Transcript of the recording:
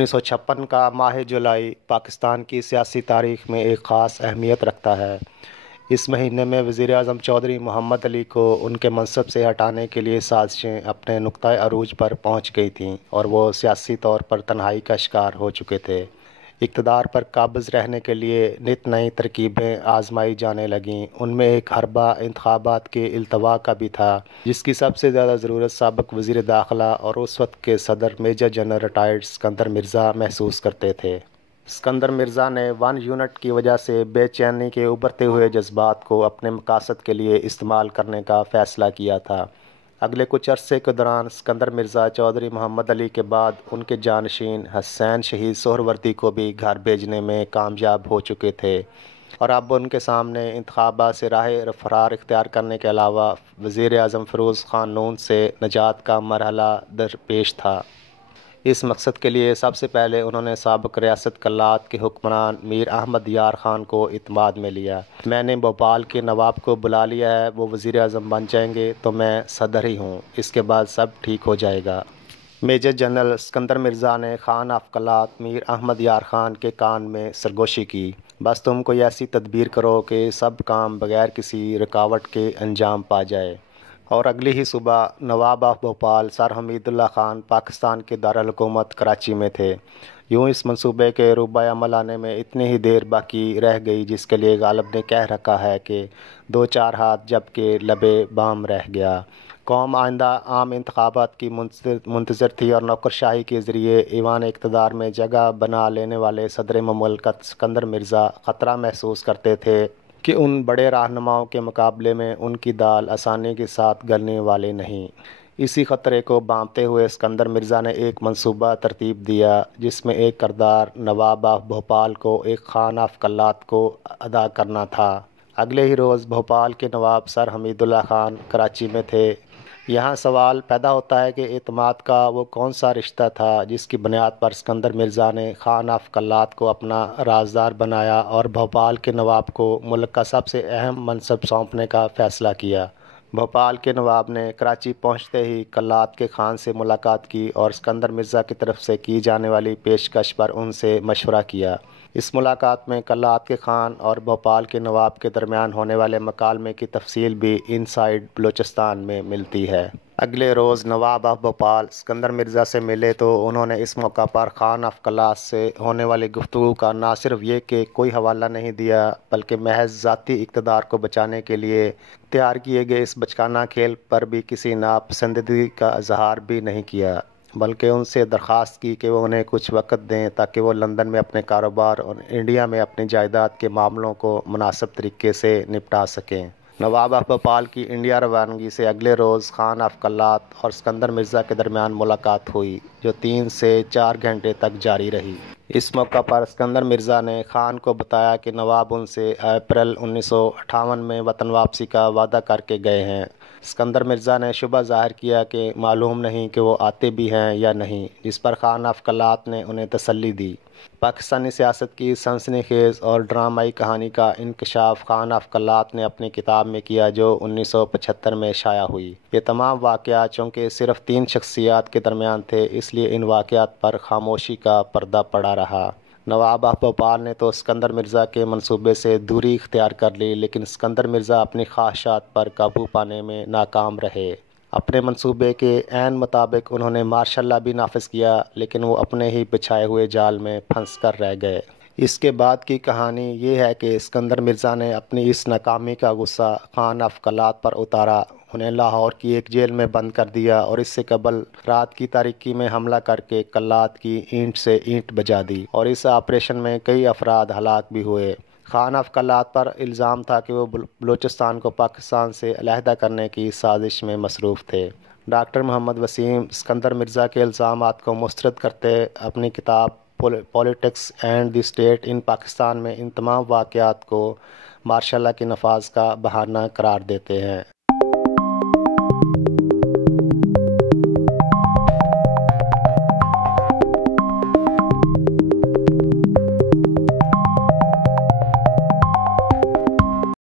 1956 کا ماہ جولائی پاکستان کی سیاسی تاریخ میں ایک خاص اہمیت رکھتا ہے۔ اس مہینے میں وزیر اعظم چودھری محمد علی کو ان کے منصب سے ہٹانے کے لیے سازشیں اپنے نقطۂ عروج پر پہنچ گئی تھیں اور وہ سیاسی طور پر تنہائی کا شکار ہو چکے تھے۔ اقتدار پر قابض رہنے کے لیے نت نئی ترکیبیں آزمائی جانے لگیں۔ ان میں ایک حربہ انتخابات کے التوا کا بھی تھا، جس کی سب سے زیادہ ضرورت سابق وزیر داخلہ اور اس وقت کے صدر major general retired Iskander Mirza محسوس کرتے تھے۔ اسکندر مرزا نے 1 یونٹ کی وجہ سے بے چینی کے ابھرتے ہوئے جذبات کو اپنے مقاصد کے لیے استعمال کرنے کا فیصلہ کیا تھا۔ اگلے کچھ عرصے کے دوران اسکندر مرزا چودھری محمد علی کے بعد ان کے جانشین حسین شہید سہروردی کو بھی گھر بھیجنے میں کامیاب ہو چکے تھے اور اب ان کے سامنے انتخابات سے راہ فرار اختیار کرنے کے علاوہ وزیر اعظم فیروز خان نون سے نجات کا مرحلہ درپیش تھا۔ اس مقصد کے لیے سب سے پہلے انہوں نے سابق ریاست کلات کے حکمران میر احمد یار خان کو اعتماد میں لیا۔ میں نے بھوپال کے نواب کو بلا لیا ہے، وہ وزیر اعظم بن جائیں گے تو میں صدر ہی ہوں، اس کے بعد سب ٹھیک ہو جائے گا۔ میجر جنرل اسکندر مرزا نے خان آف کلات میر احمد یار خان کے کان میں سرگوشی کی، بس تم کوئی ایسی تدبیر کرو کہ سب کام بغیر کسی رکاوٹ کے انجام پا جائے۔ اور اگلی ہی صبح نواب آف بھوپال سر حمید اللہ خان پاکستان کے دارالحکومت کراچی میں تھے۔ یوں اس منصوبے کے روبہ عمل آنے میں اتنی ہی دیر باقی رہ گئی جس کے لیے غالب نے کہہ رکھا ہے کہ 2-4 ہاتھ جب کہ لبِ بام رہ گیا۔ قوم آئندہ عام انتخابات کی منتظر تھی اور نوکرشاہی کے ذریعے ایوان اقتدار میں جگہ بنا لینے والے صدر مملکت اسکندر مرزا خطرہ محسوس کرتے تھے کہ ان بڑے رہنماؤں کے مقابلے میں ان کی دال آسانی کے ساتھ گلنے والے نہیں۔ اسی خطرے کو بھانپتے ہوئے اسکندر مرزا نے ایک منصوبہ ترتیب دیا جس میں ایک کردار نواب آف بھوپال کو ایک خان آف کلات کو ادا کرنا تھا۔ اگلے ہی روز بھوپال کے نواب سر حمید اللہ خان کراچی میں تھے۔ یہاں سوال پیدا ہوتا ہے کہ اعتماد کا وہ کون سا رشتہ تھا جس کی بنیاد پر اسکندر مرزا نے خان آف کلات کو اپنا رازدار بنایا اور بھوپال کے نواب کو ملک کا سب سے اہم منصب سونپنے کا فیصلہ کیا۔ بھوپال کے نواب نے کراچی پہنچتے ہی کلات کے خان سے ملاقات کی اور اسکندر مرزا کی طرف سے کی جانے والی پیشکش پر ان سے مشورہ کیا۔ اس ملاقات میں کلات کے خان اور بھوپال کے نواب کے درمیان ہونے والے مکالمے کی تفصیل بھی ان سائیڈ بلوچستان میں ملتی ہے۔ اگلے روز نواب آف بھوپال اسکندر مرزا سے ملے تو انہوں نے اس موقع پر خان آف کلات سے ہونے والی گفتگو کا نہ صرف یہ کہ کوئی حوالہ نہیں دیا بلکہ محض ذاتی اقتدار کو بچانے کے لیے تیار کیے گئے اس بچکانہ کھیل پر بھی کسی ناپسندیدگی کا اظہار بھی نہیں کیا، بلکہ ان سے درخواست کی کہ وہ انہیں کچھ وقت دیں تاکہ وہ لندن میں اپنے کاروبار اور انڈیا میں اپنی جائیداد کے معاملوں کو مناسب طریقے سے نپٹا سکیں۔ نواب آف بھوپال کی انڈیا روانگی سے اگلے روز خان آف کلات اور اسکندر مرزا کے درمیان ملاقات ہوئی جو 3 سے 4 گھنٹے تک جاری رہی۔ اس موقع پر اسکندر مرزا نے خان کو بتایا کہ نواب ان سے اپریل 1958 میں وطن واپسی کا وعدہ کر کے گئے ہیں۔ اسکندر مرزا نے شبہ ظاہر کیا کہ معلوم نہیں کہ وہ آتے بھی ہیں یا نہیں، جس پر خان آف کلات نے انہیں تسلی دی۔ پاکستانی سیاست کی سنسنی خیز اور ڈرامائی کہانی کا انکشاف خان آف کلات نے اپنی کتاب میں کیا جو 1975 میں شائع ہوئی۔ یہ تمام واقعات چونکہ صرف 3 شخصیات کے درمیان تھے اس لیے ان واقعات پر خاموشی کا پردہ پڑا رہا۔ نواب آف بھوپال نے تو اسکندر مرزا کے منصوبے سے دوری اختیار کر لی لیکن اسکندر مرزا اپنی خواہشات پر قابو پانے میں ناکام رہے۔ اپنے منصوبے کے عین مطابق انہوں نے مارشل لا بھی نافذ کیا لیکن وہ اپنے ہی بچھائے ہوئے جال میں پھنس کر رہ گئے۔ اس کے بعد کی کہانی یہ ہے کہ اسکندر مرزا نے اپنی اس ناکامی کا غصہ خان آف کلات پر اتارا، انہیں لاہور کی ایک جیل میں بند کر دیا اور اس سے قبل رات کی تاریکی میں حملہ کر کے کلات کی اینٹ سے اینٹ بجا دی اور اس آپریشن میں کئی افراد ہلاک بھی ہوئے۔ خان آف کلات پر الزام تھا کہ وہ بلوچستان کو پاکستان سے علیحدہ کرنے کی سازش میں مصروف تھے۔ ڈاکٹر محمد وسیم اسکندر مرزا کے الزامات کو مسترد کرتے اپنی کتاب پولیٹکس اینڈ دی اسٹیٹ ان پاکستان میں ان تمام واقعات کو مارشل لا کے نفاذ کا بہانہ قرار دیتے ہیں۔